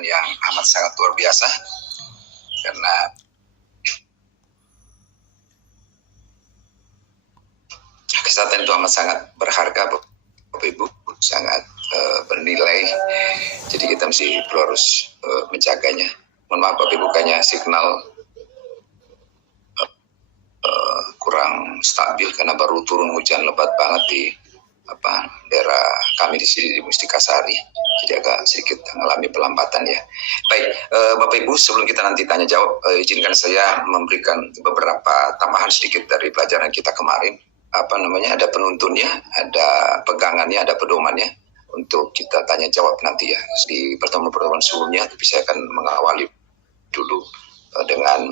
penghormatan yang amat sangat luar biasa, karena kesehatan itu amat sangat berharga, Bapak Ibu, sangat bernilai. Jadi kita mesti harus menjaganya. Mohon maaf Bapak Ibu, kayaknya signal kurang stabil karena baru turun hujan lebat banget di daerah kami di sini di Mustikasari, jadi agak sedikit mengalami pelambatan ya. Baik, Bapak Ibu, sebelum kita nanti tanya jawab, izinkan saya memberikan beberapa tambahan sedikit dari pelajaran kita kemarin. Ada penuntunnya, ada pegangannya, ada pedomannya untuk kita tanya jawab nanti ya di pertemuan-pertemuan sebelumnya. Tapi saya akan mengawali dulu dengan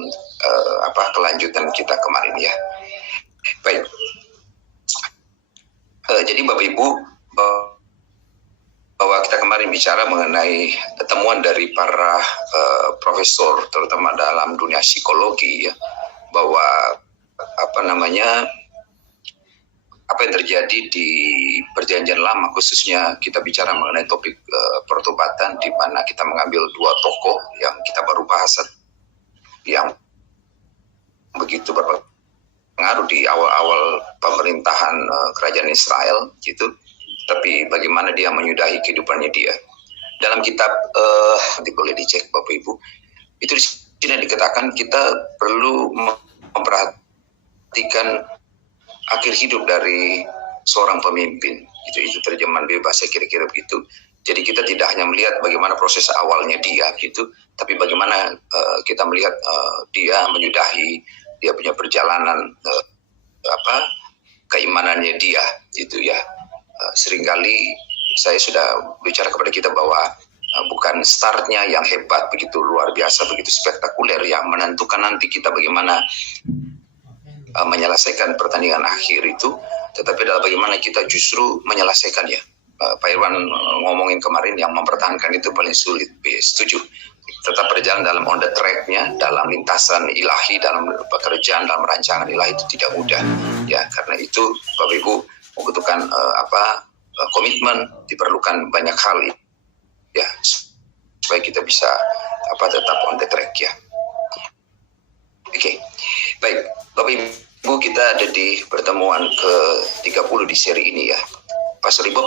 kelanjutan kita kemarin ya. Baik. Jadi Bapak Ibu, bahwa kita kemarin bicara mengenai temuan dari para profesor, terutama dalam dunia psikologi ya, bahwa apa yang terjadi di Perjanjian Lama, khususnya kita bicara mengenai topik pertobatan, di mana kita mengambil dua tokoh yang kita baru bahas, yang begitu berpengaruh di awal-awal pemerintahan kerajaan Israel gitu, tapi bagaimana dia menyudahi kehidupannya dia. Dalam kitab nanti boleh dicek Bapak Ibu, itu di sini dikatakan kita perlu memperhatikan akhir hidup dari seorang pemimpin. Itu terjemahan bebas saya kira-kira begitu. Jadi kita tidak hanya melihat bagaimana proses awalnya dia gitu, tapi bagaimana kita melihat dia menyudahi, dia punya perjalanan keimanannya dia gitu ya. Seringkali saya sudah bicara kepada kita bahwa bukan startnya yang hebat, begitu luar biasa, begitu spektakuler yang menentukan nanti kita bagaimana menyelesaikan pertandingan akhir itu, tetapi adalah bagaimana kita justru menyelesaikannya. Pak Irwan ngomongin kemarin yang mempertahankan itu paling sulit. Setuju. Tetap berjalan dalam on the track-nya, dalam lintasan ilahi, dalam pekerjaan, dalam rancangan ilahi itu tidak mudah. Ya, karena itu Bapak Ibu membutuhkan komitmen, diperlukan banyak hal ya supaya kita bisa tetap on the track ya. Oke. Baik, Bapak Ibu, kita ada di pertemuan ke-30 di seri ini ya. Pastor Ibu,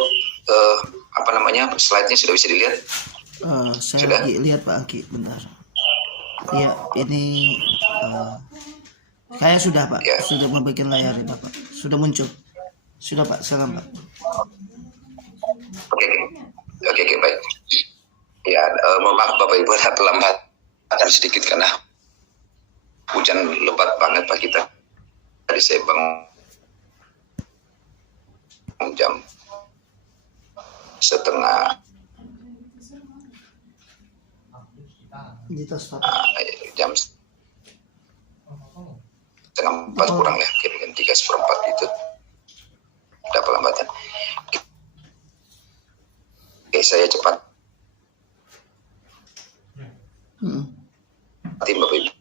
slide-nya sudah bisa dilihat? Saya sudah? Lagi lihat Pak Angki, benar. Ya, ini saya sudah Pak, ya. Sudah membuat layar ini Pak, sudah muncul. Sudah Pak, silakan Pak. Oke, baik. Ya, mohon maaf Bapak Ibu, ada pelambatan sedikit karena hujan lebat banget Pak kita. Tadi saya bangun jam setengah jam setengah 4 kurang ya, kira-kira 3:04 itu ada pelambatan. Oke, saya cepat. Tim Bapak Ibu.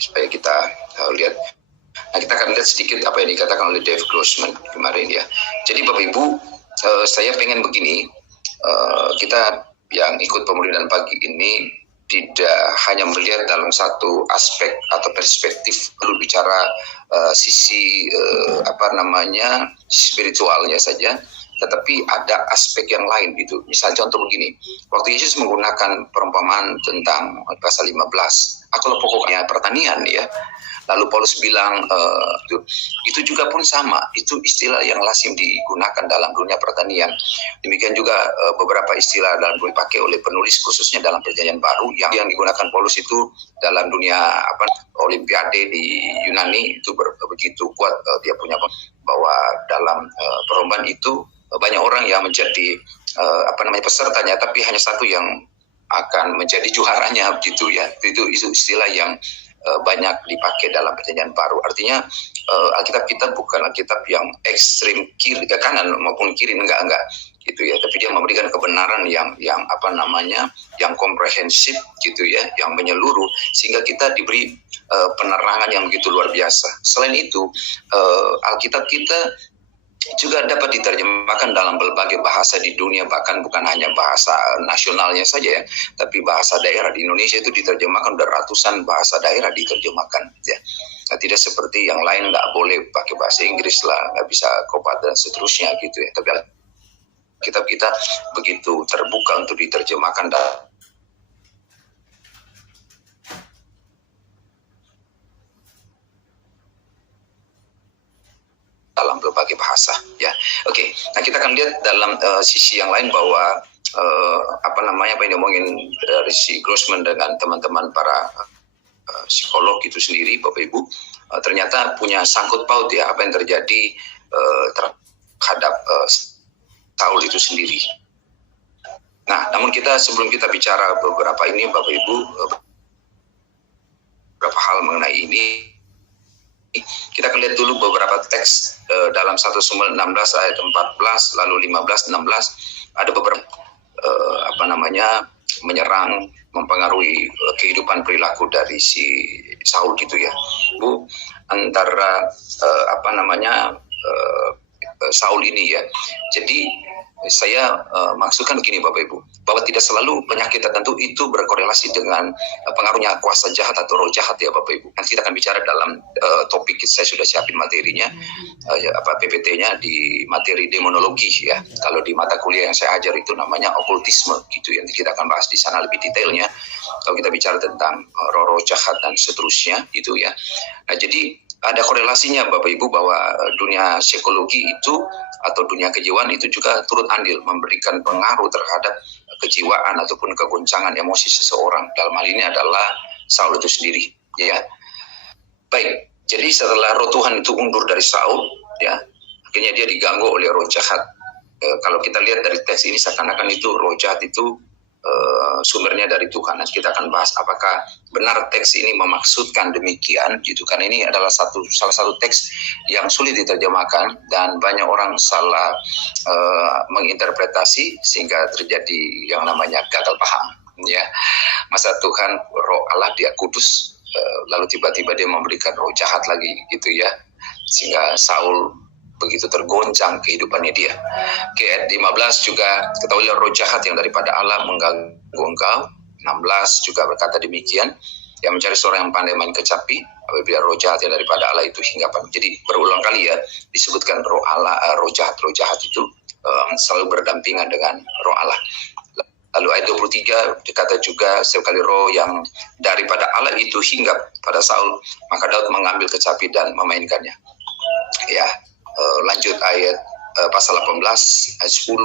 Supaya kita lihat. Nah, kita akan lihat sedikit apa yang dikatakan oleh Dave Grossman kemarin ya. Jadi Bapak Ibu, saya pengen begini, kita yang ikut pemuridan pagi ini tidak hanya melihat dalam satu aspek atau perspektif, perlu bicara sisi spiritualnya saja, tetapi ada aspek yang lain gitu. Misal contoh begini, waktu Yesus menggunakan perumpamaan tentang pasal 15, akulah pokoknya pertanian ya. Lalu Paulus bilang itu juga pun sama, itu istilah yang lazim digunakan dalam dunia pertanian. Demikian juga beberapa istilah dalam dipakai oleh penulis khususnya dalam Perjanjian Baru yang digunakan Paulus itu dalam dunia Olimpiade di Yunani itu begitu kuat dia punya bahwa dalam perlombaan itu banyak orang yang menjadi pesertanya, tapi hanya satu yang akan menjadi juaranya begitu ya. Itu istilah yang banyak dipakai dalam Perjanjian Baru. Artinya Alkitab kita bukan Alkitab yang ekstrim kiri ke kanan maupun kiri, enggak. gitu ya, tapi dia memberikan kebenaran yang apa namanya, yang komprehensif gitu ya, yang menyeluruh, sehingga kita diberi penerangan yang begitu luar biasa. Selain itu, Alkitab kita juga dapat diterjemahkan dalam berbagai bahasa di dunia, bahkan bukan hanya bahasa nasionalnya saja ya, tapi bahasa daerah. Di Indonesia itu diterjemahkan, udah ratusan bahasa daerah diterjemahkan ya. Nah, tidak seperti yang lain, nggak boleh pakai bahasa Inggris lah, nggak bisa kopat dan seterusnya gitu ya. Tapi kitab kita begitu terbuka untuk diterjemahkan dalam berbagai bahasa ya. Oke. Nah, kita akan lihat dalam sisi yang lain bahwa apa yang diomongin dari si Grossman dengan teman-teman para psikolog itu sendiri, Bapak Ibu, ternyata punya sangkut paut ya, apa yang terjadi terhadap Saul itu sendiri. Nah, namun sebelum kita bicara beberapa ini, Bapak Ibu, beberapa hal mengenai ini, kita akan lihat dulu beberapa teks dalam 1 Samuel 16 ayat 14, lalu 15, 16, ada beberapa menyerang, mempengaruhi kehidupan perilaku dari si Saul gitu ya, Bu, antara Saul ini ya. Jadi saya maksudkan begini Bapak Ibu, bahwa tidak selalu penyakit tertentu itu berkorelasi dengan pengaruhnya kuasa jahat atau roh jahat ya Bapak Ibu. Nanti kita akan bicara dalam topik, saya sudah siapin materinya, PPT-nya di materi demonologi ya. Kalau di mata kuliah yang saya ajar itu namanya okultisme gitu ya. Nanti kita akan bahas di sana lebih detailnya. Kalau kita bicara tentang roh-roh jahat dan seterusnya gitu ya. Nah, jadi ada korelasinya Bapak Ibu bahwa dunia psikologi itu atau dunia kejiwaan itu juga turut andil memberikan pengaruh terhadap kejiwaan ataupun kegoncangan emosi seseorang. Dalam hal ini adalah Saul itu sendiri ya. Baik, jadi setelah roh Tuhan itu undur dari Saul ya, akhirnya dia diganggu oleh roh jahat. Kalau kita lihat dari teks ini seakan-akan itu roh jahat itu sumbernya dari Tuhan. Nanti kita akan bahas apakah benar teks ini memaksudkan demikian gitu, karena ini adalah salah satu teks yang sulit diterjemahkan dan banyak orang salah menginterpretasi sehingga terjadi yang namanya gagal paham ya. Masa Tuhan roh Allah dia kudus, lalu tiba-tiba dia memberikan roh jahat lagi gitu ya, sehingga Saul begitu tergoncang kehidupannya dia. Oke, ayat 15 juga, ketahuilah roh jahat yang daripada Allah mengganggu engkau. 16 juga berkata demikian, yang mencari seorang yang pandai main kecapi, apabila roh jahat yang daripada Allah itu hinggapan. Jadi berulang kali ya disebutkan roh Allah, roh jahat itu selalu berdampingan dengan roh Allah. Lalu ayat 23 dikata juga, setiap kali roh yang daripada Allah itu hinggap pada Saul, maka Daud mengambil kecapi dan memainkannya. Ya, lanjut ayat pasal 18 ayat 10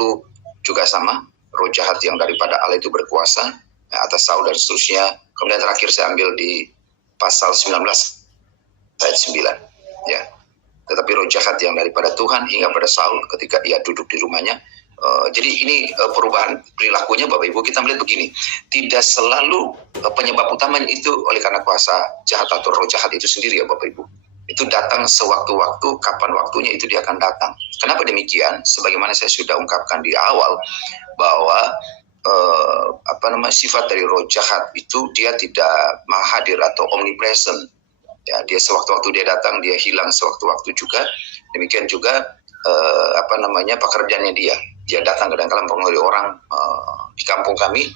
juga sama, roh jahat yang daripada Allah itu berkuasa atas Saul dan seterusnya. Kemudian terakhir saya ambil di pasal 19 ayat 9 ya. Tetapi roh jahat yang daripada Tuhan hingga pada Saul ketika ia duduk di rumahnya. Jadi ini perubahan perilakunya Bapak Ibu, kita melihat begini, tidak selalu penyebab utamanya itu oleh karena kuasa jahat atau roh jahat itu sendiri ya Bapak Ibu. Itu datang sewaktu-waktu, kapan waktunya itu dia akan datang. Kenapa demikian? Sebagaimana saya sudah ungkapkan di awal bahwa sifat dari roh jahat itu dia tidak mahadir atau omnipresent. Ya, dia sewaktu-waktu dia datang, dia hilang sewaktu-waktu juga. Demikian juga pekerjaannya dia. Dia datang kadang-kadang mempengaruhi orang di kampung kami.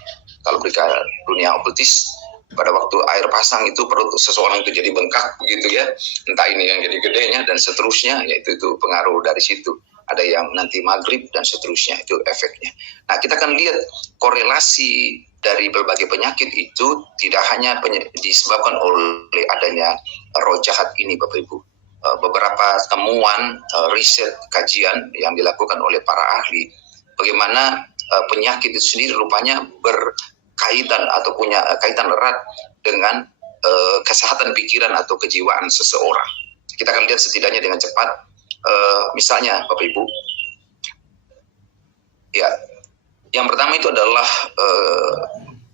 Kalau berita dunia okultis, pada waktu air pasang itu perut seseorang itu jadi bengkak begitu ya, entah ini yang jadi gedenya dan seterusnya, yaitu itu pengaruh dari situ. Ada yang nanti maghrib dan seterusnya, itu efeknya. Nah, kita akan lihat korelasi dari berbagai penyakit itu tidak hanya disebabkan oleh adanya roh jahat ini Bapak Ibu. Beberapa temuan riset kajian yang dilakukan oleh para ahli, bagaimana penyakit itu sendiri rupanya berkaitan atau punya kaitan erat dengan kesehatan pikiran atau kejiwaan seseorang. Kita akan lihat setidaknya dengan cepat. Misalnya Bapak Ibu, ya, yang pertama itu adalah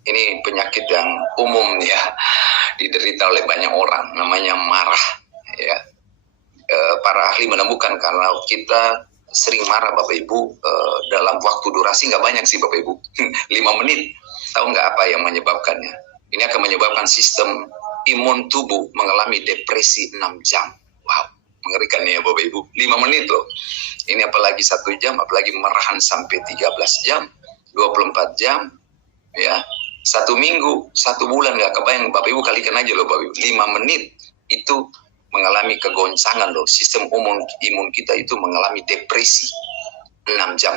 ini penyakit yang umum ya, diderita oleh banyak orang, namanya marah. Ya, para ahli menemukan kalau kita sering marah Bapak Ibu dalam waktu durasi nggak banyak sih Bapak Ibu, 5 menit. Tahu nggak apa yang menyebabkannya? Ini akan menyebabkan sistem imun tubuh mengalami depresi 6 jam. Wow, mengerikan ya Bapak Ibu. 5 menit loh. Ini apalagi 1 jam, apalagi marahan sampai 13 jam, 24 jam, ya. 1 minggu, 1 bulan nggak kebayang Bapak Ibu, kalikan aja loh Bapak Ibu. 5 menit itu mengalami kegoncangan loh. Sistem imun kita itu mengalami depresi 6 jam.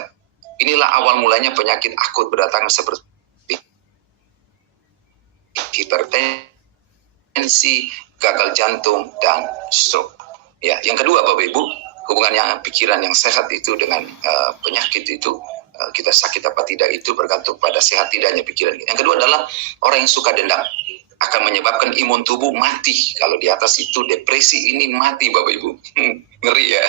Inilah awal mulanya penyakit akut berdatangan seperti hipertensi, gagal jantung, dan stroke. Ya, yang kedua Bapak Ibu, hubungannya pikiran yang sehat itu dengan penyakit itu, kita sakit apa tidak itu bergantung pada sehat tidaknya pikiran. Yang kedua adalah orang yang suka dendam akan menyebabkan imun tubuh mati. Kalau di atas itu depresi, ini mati Bapak Ibu. Ngeri ya.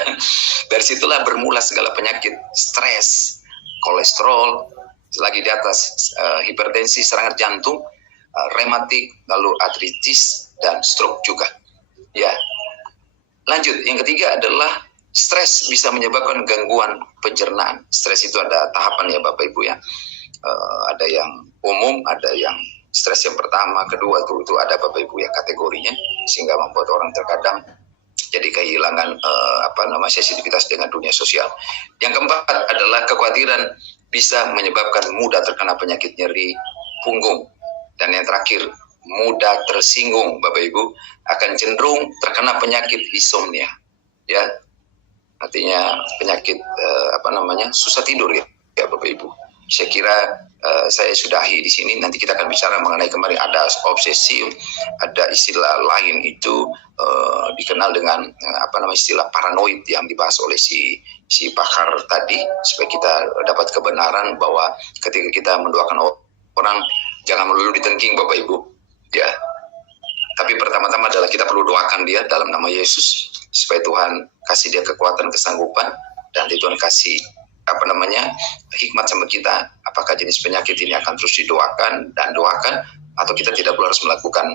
Dari situlah bermula segala penyakit, stres, kolesterol, lagi di atas hipertensi, serangan jantung, rematik, lalu artritis, dan stroke juga. Ya. Lanjut, yang ketiga adalah stres bisa menyebabkan gangguan pencernaan. Stres itu ada tahapan ya Bapak Ibu ya. Ada yang umum, ada yang stres yang pertama, kedua itu ada Bapak Ibu ya kategorinya, sehingga membuat orang terkadang jadi kehilangan sensitivitas dengan dunia sosial. Yang keempat adalah kekhawatiran bisa menyebabkan mudah terkena penyakit nyeri punggung. Dan yang terakhir, mudah tersinggung Bapak Ibu akan cenderung terkena penyakit insomnia. Ya, artinya penyakit susah tidur ya Bapak Ibu. Saya kira saya sudahi di sini. Nanti kita akan bicara mengenai kemarin ada obsesi, ada istilah lain itu dikenal dengan istilah paranoid yang dibahas oleh si pakar tadi, supaya kita dapat kebenaran bahwa ketika kita mendoakan orang jangan melulu ditengking Bapak Ibu ya. Tapi pertama-tama adalah kita perlu doakan dia dalam nama Yesus supaya Tuhan kasih dia kekuatan, kesanggupan, dan Tuhan kasih hikmat sama kita. Apakah jenis penyakit ini akan terus didoakan atau kita tidak perlu harus melakukan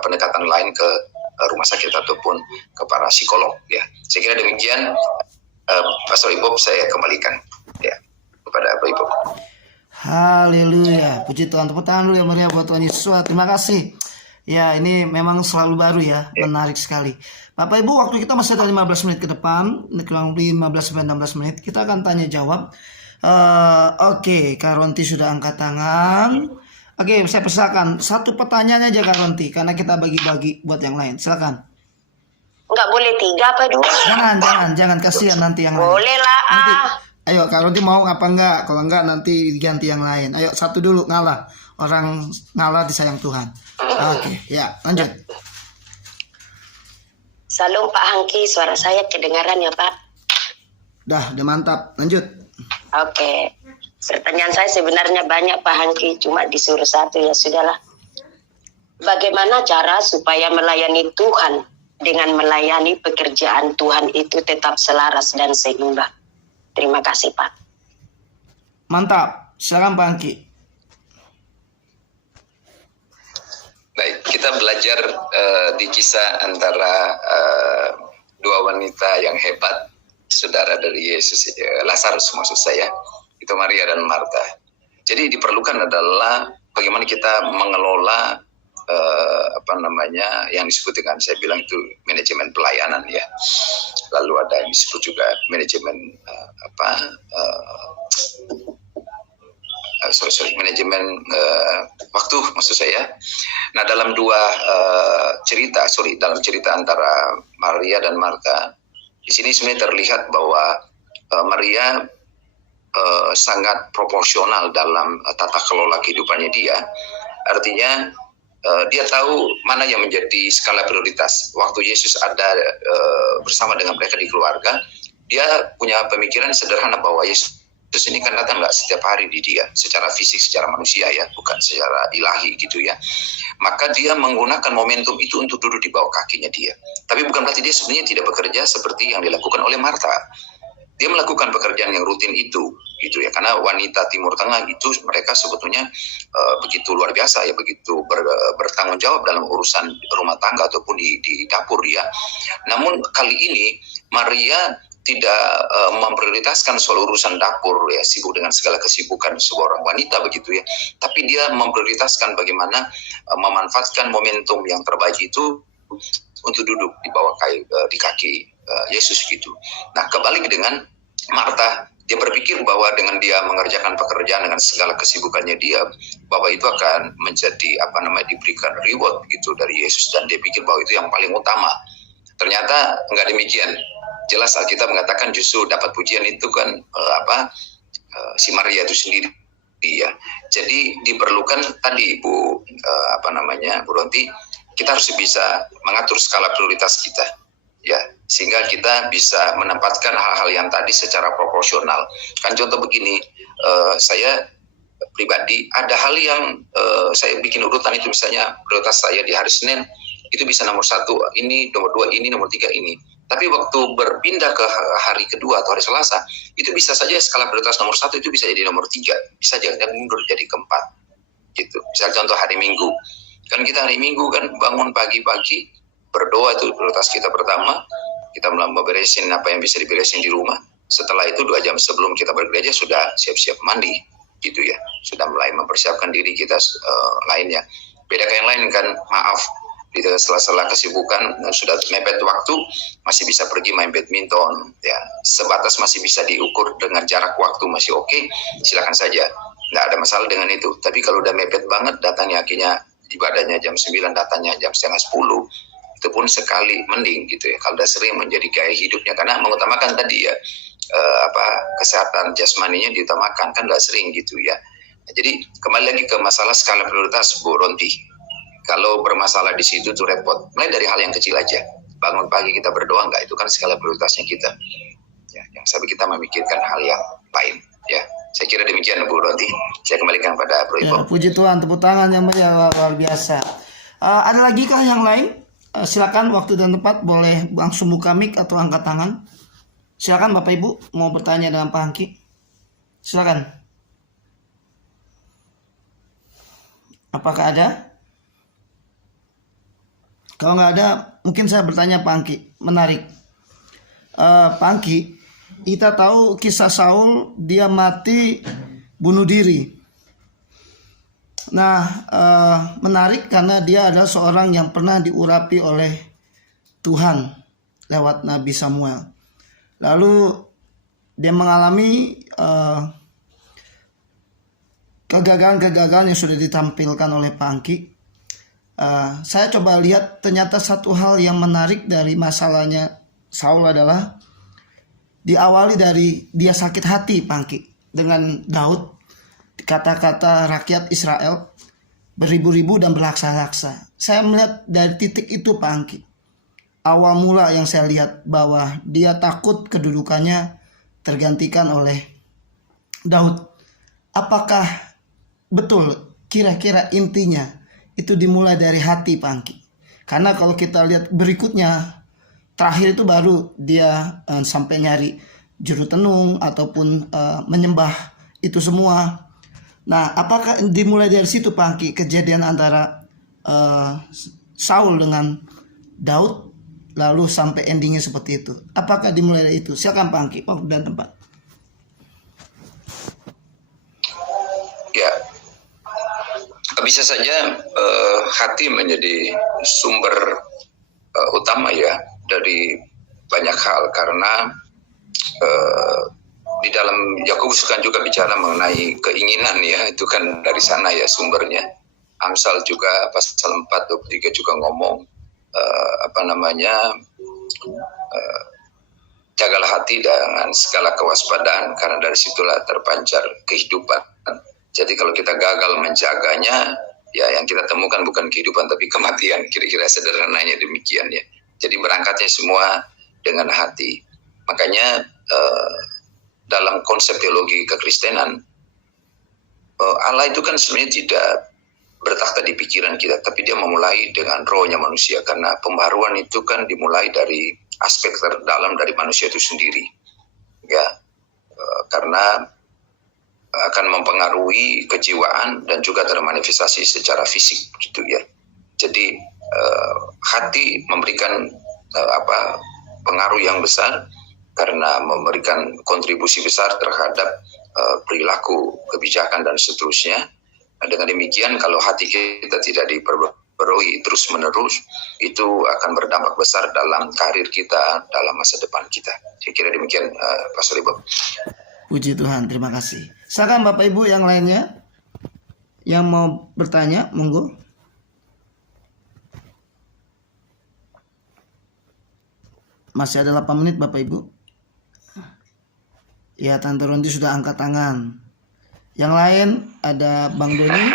pendekatan lain ke rumah sakit ataupun ke para psikolog ya. Saya kira demikian. Pastor Ibob saya kembalikan ya kepada Bapak Ibu. Haleluya, puji Tuhan. Tepuk tangan dulu ya Maria buat Tuhan Yesus. Terima kasih. Ya, ini memang selalu baru ya, menarik sekali. Bapak Ibu, waktu kita masih ada 15 menit ke depan, kurang lebih 15-16 menit, kita akan tanya jawab. Oke, Kak Ronti sudah angkat tangan. Oke, saya persilakan satu pertanyaan aja Kak Ronti, karena kita bagi-bagi buat yang lain. Silakan. Enggak boleh 3 apa 2? Jangan kasihan nanti yang lain. Boleh lah. Nanti, ayo Kak Ronti mau apa enggak? Kalau enggak nanti diganti yang lain. Ayo satu dulu ngalah. Orang ngalah disayang Tuhan. Oke, ya lanjut. Salam Pak Hangki, suara saya kedengaran ya Pak? Udah mantap. Lanjut. Oke. Pertanyaan saya sebenarnya banyak Pak Hangki, cuma disuruh satu ya sudahlah. Bagaimana cara supaya melayani Tuhan dengan melayani pekerjaan Tuhan itu tetap selaras dan seimbang? Terima kasih Pak. Mantap. Silakan Pak Hangki. Baik, kita belajar di kisah antara dua wanita yang hebat, saudara dari Yesus, Lazarus maksud saya, itu Maria dan Martha. Jadi diperlukan adalah bagaimana kita mengelola yang disebut dengan saya bilang itu manajemen pelayanan ya. Lalu ada yang disebut juga manajemen manajemen waktu maksud saya. Nah dalam dalam cerita antara Maria dan Martha, di sini sebenarnya terlihat bahwa Maria sangat proporsional dalam tata kelola kehidupannya dia. Artinya dia tahu mana yang menjadi skala prioritas. Waktu Yesus ada bersama dengan mereka di keluarga, dia punya pemikiran sederhana bahwa Yesus ini kan datang nggak setiap hari di dia, secara fisik, secara manusia ya, bukan secara ilahi gitu ya. Maka dia menggunakan momentum itu untuk duduk di bawah kakinya dia. Tapi bukan berarti dia sebenarnya tidak bekerja seperti yang dilakukan oleh Martha. Dia melakukan pekerjaan yang rutin itu, gitu ya. Karena wanita Timur Tengah itu mereka sebetulnya begitu luar biasa ya, begitu bertanggung jawab dalam urusan rumah tangga ataupun di dapur ya. Namun kali ini Maria tidak memprioritaskan soal urusan dapur ya, sibuk dengan segala kesibukan seorang wanita begitu ya, tapi dia memprioritaskan bagaimana memanfaatkan momentum yang terbaik itu untuk duduk di bawah di kaki Yesus gitu. Nah, kebalik dengan Marta, dia berpikir bahwa dengan dia mengerjakan pekerjaan dengan segala kesibukannya dia, bahwa itu akan menjadi diberikan reward gitu dari Yesus, dan dia pikir bahwa itu yang paling utama. Ternyata enggak demikian. Jelas Alkitab mengatakan justru dapat pujian itu kan si Maria itu sendiri ya. Jadi diperlukan tadi Bu Ronti, kita harus bisa mengatur skala prioritas kita ya, sehingga kita bisa menempatkan hal-hal yang tadi secara proporsional. Kan contoh begini, saya pribadi ada hal yang saya bikin urutan itu, misalnya prioritas saya di hari Senin itu bisa nomor 1 ini, nomor 2 ini, nomor 3 ini. Tapi waktu berpindah ke hari kedua atau hari Selasa, itu bisa saja skala prioritas nomor 1 itu bisa jadi nomor 3, bisa jadi mundur jadi keempat. Gitu. Misal contoh hari Minggu, kan kita hari Minggu kan bangun pagi-pagi, berdoa itu prioritas kita pertama, kita mulai beresin apa yang bisa diberesin di rumah. Setelah itu 2 jam sebelum kita bergereja sudah siap-siap mandi, gitu ya, sudah mulai mempersiapkan diri kita lainnya. Beda kayak yang lain kan, maaf, di sela-sela kesibukan sudah mepet waktu, masih bisa pergi main badminton ya, sebatas masih bisa diukur dengan jarak waktu masih oke, silakan saja, nggak ada masalah dengan itu. Tapi kalau udah mepet banget, datangnya akhirnya ibadahnya jam 9, datangnya jam 9:30, itu pun sekali mending gitu ya, kalau udah sering menjadi gaya hidupnya, karena mengutamakan tadi ya kesehatan jasmaninya diutamakan, kan udah sering gitu ya. Jadi kembali lagi ke masalah skala prioritas Bu Ronti. Kalau bermasalah di situ tuh repot. Mulai dari hal yang kecil aja. Bangun pagi kita berdoa enggak, itu kan skala prioritasnya kita. Ya, yang sampai kita memikirkan hal yang lain. Ya, saya kira demikian Bu Ronti. Saya kembalikan pada Bro Ibo. Ya, puji Tuhan, tepuk tangan yang luar biasa. Ada lagi kah yang lain? Silakan, waktu dan tempat, boleh langsung buka mic atau angkat tangan. Silakan Bapak Ibu mau bertanya dengan Pak Hangki. Silakan. Apakah ada? Kalau nggak ada, mungkin saya bertanya Pak Hangki. Menarik. Pak Hangki, kita tahu kisah Saul, dia mati bunuh diri. Nah, menarik karena dia adalah seorang yang pernah diurapi oleh Tuhan lewat Nabi Samuel. Lalu dia mengalami kegagalan-kegagalan yang sudah ditampilkan oleh Pak Hangki. Saya coba lihat, ternyata satu hal yang menarik dari masalahnya Saul adalah diawali dari dia sakit hati Pak Hangki dengan Daud, kata-kata rakyat Israel beribu-ribu dan berlaksa-laksa. Saya melihat dari titik itu Pak Hangki, awal mula yang saya lihat bahwa dia takut kedudukannya tergantikan oleh Daud. Apakah betul kira-kira intinya itu dimulai dari hati Pak Hangki? Karena kalau kita lihat berikutnya, terakhir itu baru dia sampai nyari juru tenung ataupun menyembah itu semua. Nah, apakah dimulai dari situ Pak Hangki, kejadian antara Saul dengan Daud, lalu sampai endingnya seperti itu? Apakah dimulai dari itu? Silakan Pak Hangki, waktu dan tempat. Ya, bisa saja hati menjadi sumber utama ya dari banyak hal, karena di dalam Yakobus kan juga bicara mengenai keinginan ya, itu kan dari sana ya sumbernya. Amsal juga pasal 4:23 juga ngomong jagalah hati dengan segala kewaspadaan, karena dari situlah terpancar kehidupan. Jadi kalau kita gagal menjaganya, ya yang kita temukan bukan kehidupan tapi kematian, kira-kira sederhananya demikian ya. Jadi berangkatnya semua dengan hati. Makanya dalam konsep teologi kekristenan, Allah itu kan sebenarnya tidak bertakhta di pikiran kita, tapi dia memulai dengan rohnya manusia, karena pembaruan itu kan dimulai dari aspek terdalam dari manusia itu sendiri, ya, karena akan mempengaruhi kejiwaan dan juga termanifestasi secara fisik, gitu ya. Jadi hati memberikan pengaruh yang besar, karena memberikan kontribusi besar terhadap perilaku, kebijakan dan seterusnya. Nah, dengan demikian kalau hati kita tidak diperbarui terus-menerus, itu akan berdampak besar dalam karir kita, dalam masa depan kita. Saya kira demikian, Pastor Ibu. Puji Tuhan, terima kasih. Silakan Bapak Ibu yang lainnya yang mau bertanya, monggo. Masih ada 8 menit Bapak Ibu. Ya, Tante Ronti sudah angkat tangan. Yang lain ada Bang Doni.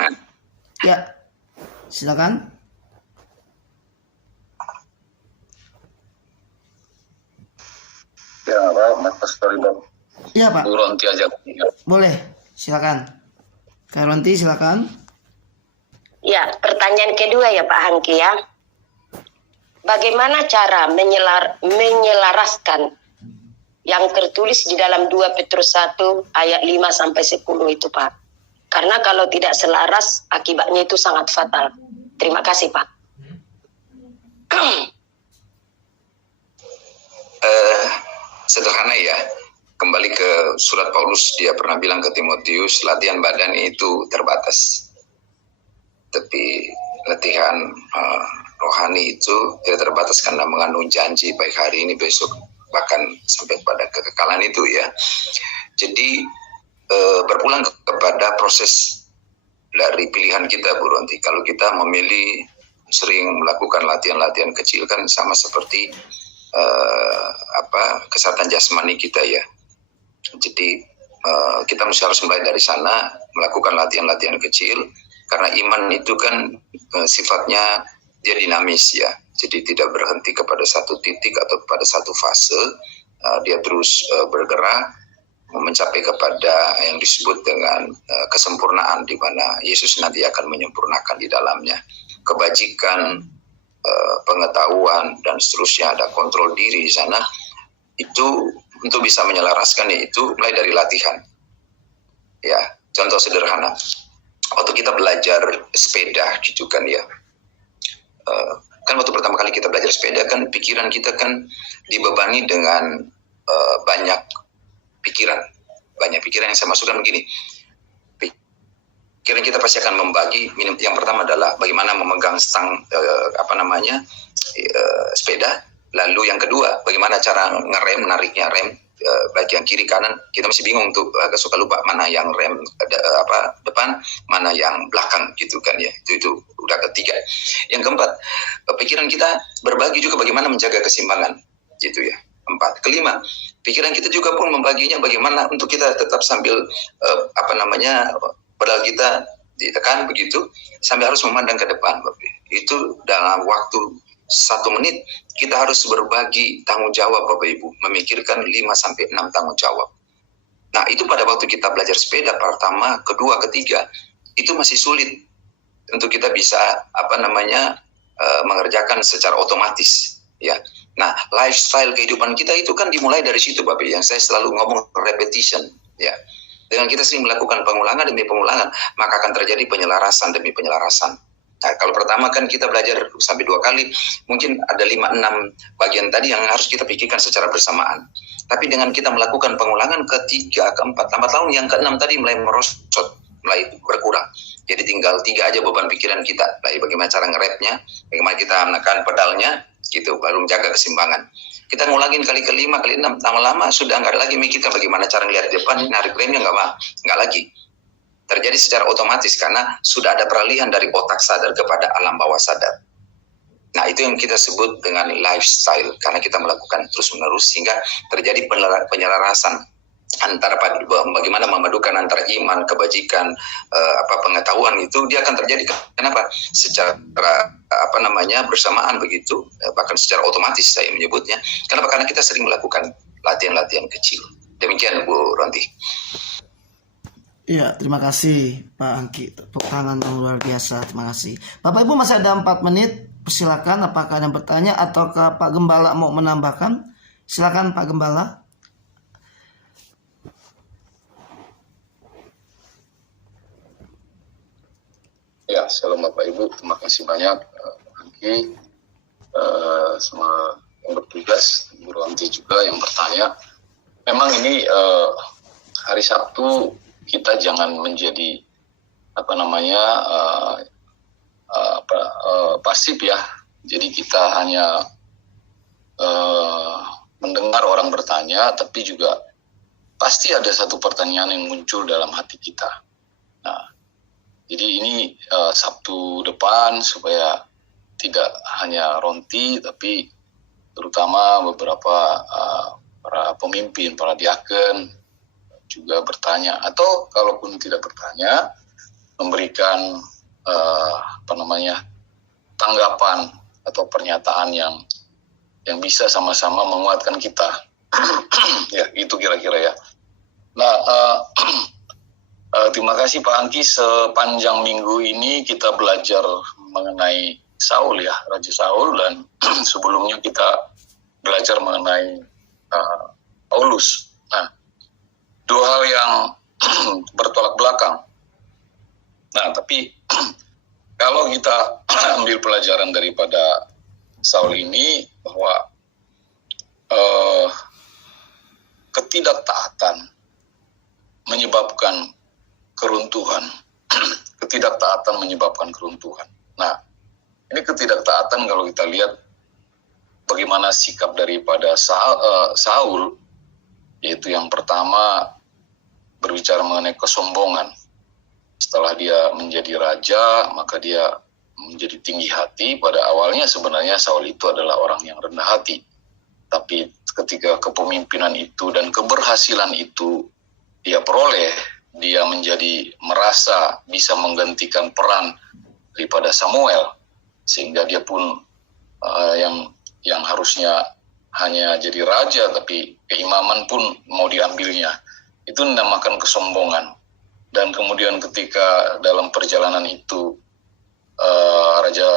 Ya, silakan. Ya, Pak, Pastor Ibu. Iya, Pak. Bu Ronti aja. Boleh, silakan. Kak Ronti, silakan. Ya, pertanyaan kedua ya Pak Hangki ya. Bagaimana cara menyelaraskan yang tertulis di dalam 2 Petrus 1 ayat 5 sampai 10 itu Pak? Karena kalau tidak selaras akibatnya itu sangat fatal. Terima kasih Pak. Sederhana ya, kembali ke surat Paulus, dia pernah bilang ke Timotius, latihan badan itu terbatas, tapi latihan rohani itu tidak terbatas karena mengandung janji baik hari ini, besok, bahkan sampai pada kekekalan itu ya. Jadi berpulang kepada proses dari pilihan kita, Bu Ronti. Kalau kita memilih sering melakukan latihan-latihan kecil kan sama seperti kesehatan jasmani kita ya. Jadi kita harus mulai dari sana, melakukan latihan-latihan kecil, karena iman itu kan sifatnya dia dinamis ya. Jadi tidak berhenti kepada satu titik atau pada satu fase, dia terus bergerak mencapai kepada yang disebut dengan kesempurnaan, di mana Yesus nanti akan menyempurnakan di dalamnya kebajikan, pengetahuan dan seterusnya, ada kontrol diri di sana. Itu untuk bisa menyelaraskan itu mulai dari latihan. Ya, contoh sederhana. Waktu kita belajar sepeda gitu kan ya. Kan waktu pertama kali kita belajar sepeda kan pikiran kita kan dibebani dengan banyak pikiran yang saya masukkan begini. Pikiran kita pasti akan membagi. Yang pertama adalah bagaimana memegang stang sepeda. Lalu yang kedua, bagaimana cara ngerem, nariknya rem, baik yang kiri kanan. Kita masih bingung tuh, agak suka lupa mana yang rem depan, mana yang belakang gitu kan ya. Itu udah ketiga. Yang keempat, pikiran kita berbagi juga bagaimana menjaga keseimbangan gitu ya. 4. Kelima, pikiran kita juga pun membaginya bagaimana untuk kita tetap sambil pedal kita ditekan begitu sambil harus memandang ke depan. Itu dalam waktu 1 menit kita harus berbagi tanggung jawab Bapak Ibu, memikirkan 5-6 tanggung jawab. Nah itu pada waktu kita belajar sepeda pertama, kedua, ketiga itu masih sulit untuk kita bisa mengerjakan secara otomatis ya. Nah lifestyle kehidupan kita itu kan dimulai dari situ Bapak, yang saya selalu ngomong repetition ya. Dengan kita sering melakukan pengulangan demi pengulangan, maka akan terjadi penyelarasan demi penyelarasan. Nah, kalau pertama kan kita belajar sampai 2 kali, mungkin ada 5-6 bagian tadi yang harus kita pikirkan secara bersamaan. Tapi dengan kita melakukan pengulangan ketiga, keempat, lambat laun yang keenam tadi mulai merosot, mulai berkurang. Jadi tinggal 3 aja beban pikiran kita. Bagaimana cara ngerepnya, bagaimana kita menekan pedalnya, gitu, baru menjaga keseimbangan. Kita ngulangin kali ke-5, kali-6, lama-lama sudah nggak lagi mikirkan bagaimana cara ngelihat di depan, narik remnya nggak lagi. Terjadi secara otomatis karena sudah ada peralihan dari otak sadar kepada alam bawah sadar. Nah itu yang kita sebut dengan lifestyle, karena kita melakukan terus-menerus sehingga terjadi penyelarasan antara bagaimana memadukan antara iman, kebajikan, pengetahuan itu dia akan terjadi. Kenapa? Secara bersamaan begitu, bahkan secara otomatis saya menyebutnya. Kenapa? Karena kita sering melakukan latihan-latihan kecil. Demikian Bu Ronti. Ya, terima kasih Pak Angki. Tepuk tangan yang luar biasa. Terima kasih. Bapak Ibu masih ada 4 menit. Silakan, apakah ada yang bertanya atau Pak Gembala mau menambahkan? Silakan Pak Gembala. Ya, shalom Bapak Ibu. Terima kasih banyak Pak Angki, semua yang bertugas, Bu Ronti juga yang bertanya. memang ini hari Sabtu kita jangan menjadi pasif ya. Jadi kita hanya mendengar orang bertanya, tapi juga pasti ada satu pertanyaan yang muncul dalam hati kita. Nah, jadi ini Sabtu depan supaya tidak hanya Ronti, tapi terutama beberapa para pemimpin, para diaken juga bertanya, atau kalaupun tidak bertanya, memberikan tanggapan atau pernyataan yang bisa sama-sama menguatkan kita. Ya, itu kira-kira ya. Nah, terima kasih Pak Angki. Sepanjang minggu ini kita belajar mengenai Saul ya, Raja Saul, dan sebelumnya kita belajar mengenai Paulus. Nah, dua hal yang bertolak belakang. Nah, tapi kalau kita ambil pelajaran daripada Saul ini, bahwa ketidaktaatan menyebabkan keruntuhan. Ketidaktaatan menyebabkan keruntuhan. Nah, ini ketidaktaatan kalau kita lihat bagaimana sikap daripada Saul, yaitu yang pertama berbicara mengenai kesombongan. Setelah dia menjadi raja, maka dia menjadi tinggi hati. Pada awalnya sebenarnya Saul itu adalah orang yang rendah hati. Tapi ketika kepemimpinan itu dan keberhasilan itu dia peroleh, dia merasa bisa menggantikan peran daripada Samuel, sehingga dia pun yang harusnya hanya jadi raja, tapi keimaman pun mau diambilnya. Itu dinamakan kesombongan. Dan kemudian ketika dalam perjalanan itu Raja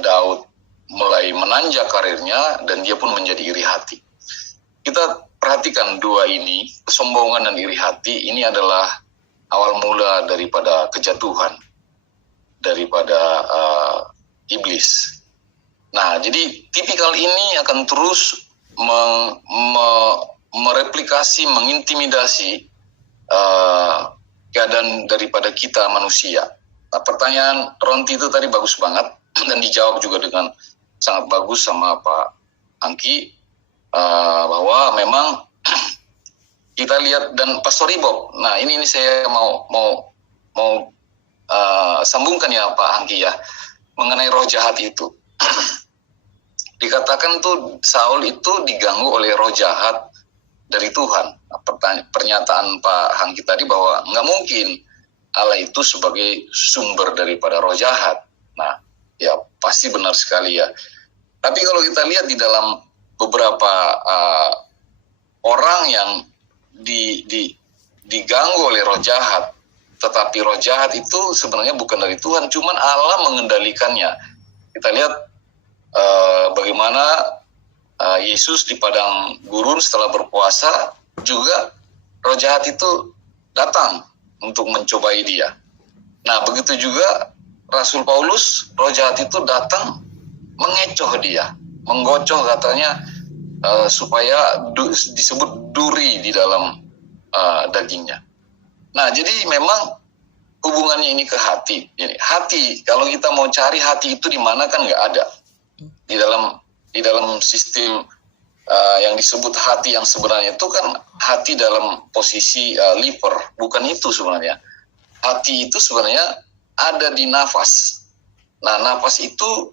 Daud mulai menanjak karirnya, dan dia pun menjadi iri hati. Kita perhatikan dua ini, kesombongan dan iri hati, ini adalah awal mula daripada kejatuhan, daripada iblis. Nah, jadi tipikal ini akan terus mereplikasi, mengintimidasi keadaan daripada kita manusia. Nah, pertanyaan Ronti itu tadi bagus banget, dan dijawab juga dengan sangat bagus sama Pak Angki, bahwa memang kita lihat, dan Pastor Ibob. Nah, ini saya mau sambungkan ya Pak Angki ya, mengenai roh jahat itu. Dikatakan tuh Saul itu diganggu oleh roh jahat dari Tuhan. Nah, pernyataan Pak Angki tadi bahwa nggak mungkin Allah itu sebagai sumber daripada roh jahat. Nah, ya pasti benar sekali ya. Tapi kalau kita lihat di dalam beberapa orang yang diganggu oleh roh jahat, tetapi roh jahat itu sebenarnya bukan dari Tuhan, cuman Allah mengendalikannya. Kita lihat bagaimana Yesus di padang gurun setelah berpuasa, juga roh jahat itu datang untuk mencobai dia. Nah, begitu juga Rasul Paulus, roh jahat itu datang mengecoh dia, menggocoh katanya, supaya disebut duri di dalam dagingnya. Nah, jadi memang hubungannya ini ke hati. Jadi hati, kalau kita mau cari hati itu di mana, kan nggak ada. Di dalam sistem yang disebut hati yang sebenarnya itu kan hati dalam posisi liver, bukan itu sebenarnya. Hati itu sebenarnya ada di nafas. Nah, nafas itu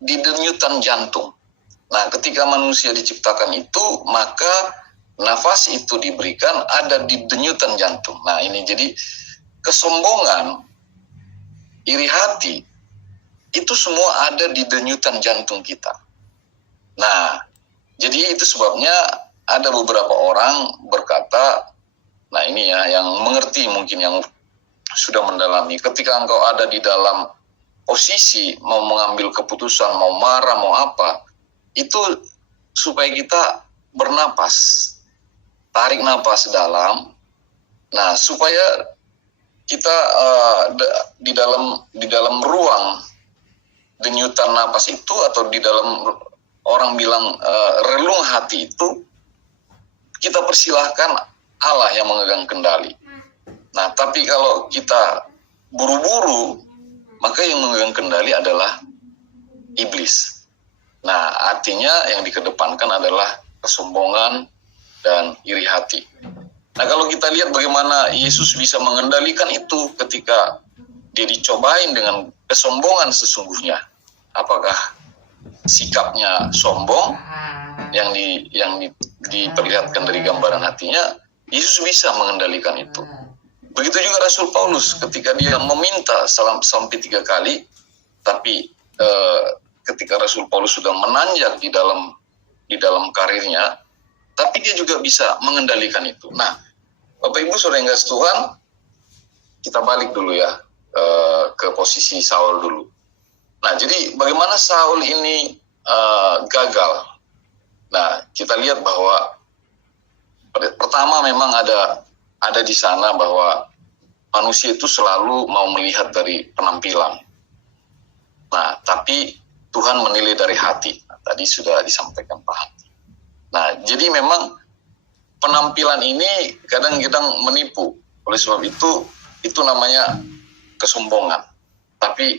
di denyutan jantung. Nah, ketika manusia diciptakan itu, maka nafas itu diberikan ada di denyutan jantung. Nah, ini jadi kesombongan, iri hati, itu semua ada di denyutan jantung kita. Nah, jadi itu sebabnya ada beberapa orang berkata, nah ini ya, yang mengerti mungkin, yang sudah mendalami, ketika engkau ada di dalam posisi mau mengambil keputusan, mau marah, mau apa, itu supaya kita bernapas, tarik napas dalam. Nah, supaya kita di dalam ruang denyutan napas itu, atau di dalam orang bilang relung hati itu, kita persilahkan Allah yang memegang kendali. Nah, tapi kalau kita buru-buru, maka yang memegang kendali adalah iblis. Nah, artinya yang dikedepankan adalah kesombongan dan iri hati. Nah, kalau kita lihat bagaimana Yesus bisa mengendalikan itu ketika dia dicobain dengan kesombongan sesungguhnya. Apakah sikapnya sombong yang diperlihatkan dari gambaran hatinya? Yesus bisa mengendalikan itu. Begitu juga Rasul Paulus ketika dia meminta sampai 3 kali, tapi ketika Rasul Paulus sudah menanjak di dalam karirnya, tapi dia juga bisa mengendalikan itu. Nah, Bapak Ibu Saudara yang kasih Tuhan, kita balik dulu ya ke posisi Saul dulu. Nah, jadi bagaimana Saul ini gagal? Nah, kita lihat bahwa pertama memang ada di sana bahwa manusia itu selalu mau melihat dari penampilan. Nah, tapi Tuhan menilai dari hati. Nah, tadi sudah disampaikan Pak Hati. Nah, jadi memang penampilan ini kadang-kadang menipu. Oleh sebab itu namanya kesombongan. Tapi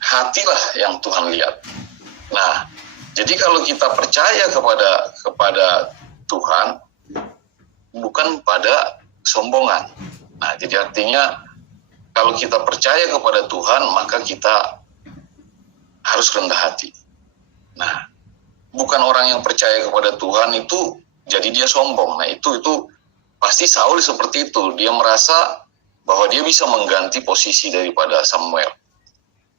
hatilah yang Tuhan lihat. Nah, jadi kalau kita percaya kepada Tuhan, bukan pada kesombongan. Nah, jadi artinya kalau kita percaya kepada Tuhan, maka kita harus rendah hati. Nah, bukan orang yang percaya kepada Tuhan itu jadi dia sombong. Nah, itu pasti Saul seperti itu. Dia merasa bahwa dia bisa mengganti posisi daripada Samuel.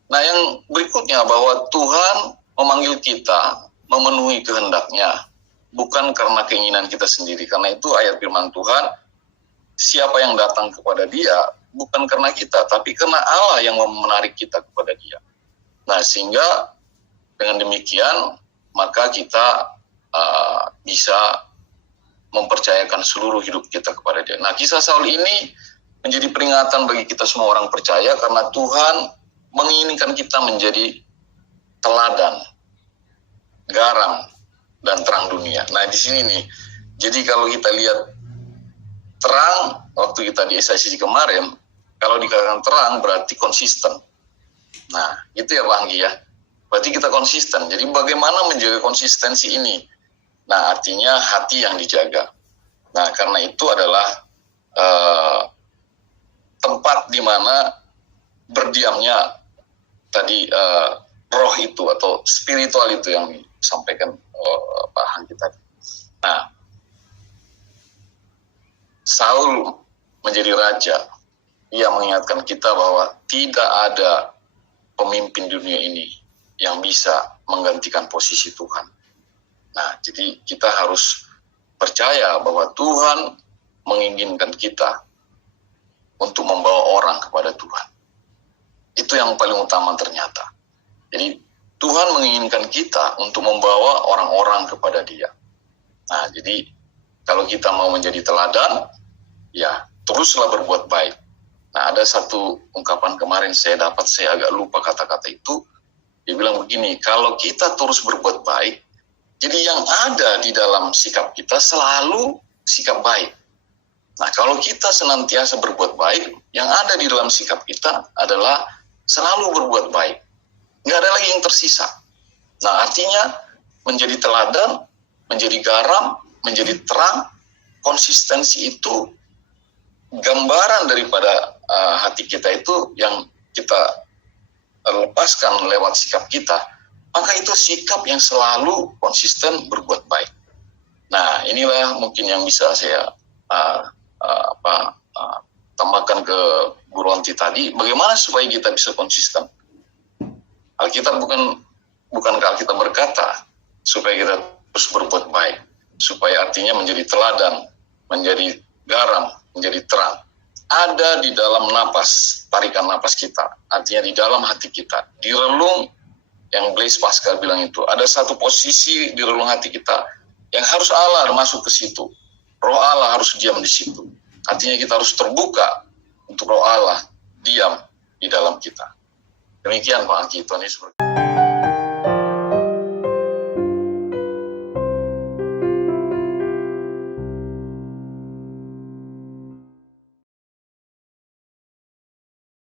Nah, yang berikutnya bahwa Tuhan memanggil kita memenuhi kehendak-Nya, bukan karena keinginan kita sendiri. Karena itu ayat firman Tuhan, siapa yang datang kepada Dia bukan karena kita, tapi karena Allah yang menarik kita kepada Dia. Nah, sehingga dengan demikian maka kita bisa mempercayakan seluruh hidup kita kepada Dia. Nah, kisah Saul ini menjadi peringatan bagi kita semua orang percaya, karena Tuhan menginginkan kita menjadi teladan, garam, dan terang dunia. Nah, di sini nih, jadi kalau kita lihat terang, waktu kita di SICC kemarin, kalau dikatakan terang berarti konsisten. Nah, itu ya Pak Anggi ya. Berarti kita konsisten. Jadi bagaimana menjaga konsistensi ini? Nah, artinya hati yang dijaga. Nah, karena itu adalah tempat di mana berdiamnya tadi roh itu atau spiritual itu yang disampaikan Pak Anggi tadi. Nah, Saul menjadi raja. Ia mengingatkan kita bahwa tidak ada pemimpin dunia ini yang bisa menggantikan posisi Tuhan. Nah, jadi kita harus percaya bahwa Tuhan menginginkan kita untuk membawa orang kepada Tuhan. Itu yang paling utama ternyata. Jadi Tuhan menginginkan kita untuk membawa orang-orang kepada Dia. Nah, jadi kalau kita mau menjadi teladan, ya teruslah berbuat baik. Nah, ada satu ungkapan kemarin saya agak lupa kata-kata itu. Dia bilang begini, kalau kita terus berbuat baik, jadi yang ada di dalam sikap kita selalu sikap baik. Nah, kalau kita senantiasa berbuat baik, yang ada di dalam sikap kita adalah selalu berbuat baik. Nggak ada lagi yang tersisa. Nah, artinya menjadi teladan, menjadi garam, menjadi terang, konsistensi itu gambaran daripada hati kita itu yang kita lepaskan lewat sikap kita, maka itu sikap yang selalu konsisten berbuat baik. Nah, inilah mungkin yang bisa saya tambahkan ke Bu Ronti tadi, bagaimana supaya kita bisa konsisten. Alkitab bukankah Alkitab berkata supaya kita terus berbuat baik, supaya artinya menjadi teladan, menjadi garam, menjadi terang. Ada di dalam napas, tarikan napas kita, artinya di dalam hati kita, di relung yang Blaise Pascal bilang itu, ada satu posisi di relung hati kita yang harus Allah masuk ke situ. Roh Allah harus diam di situ. Artinya kita harus terbuka untuk roh Allah diam di dalam kita. Demikian Pak Angki, Tuhan Yesus berkati.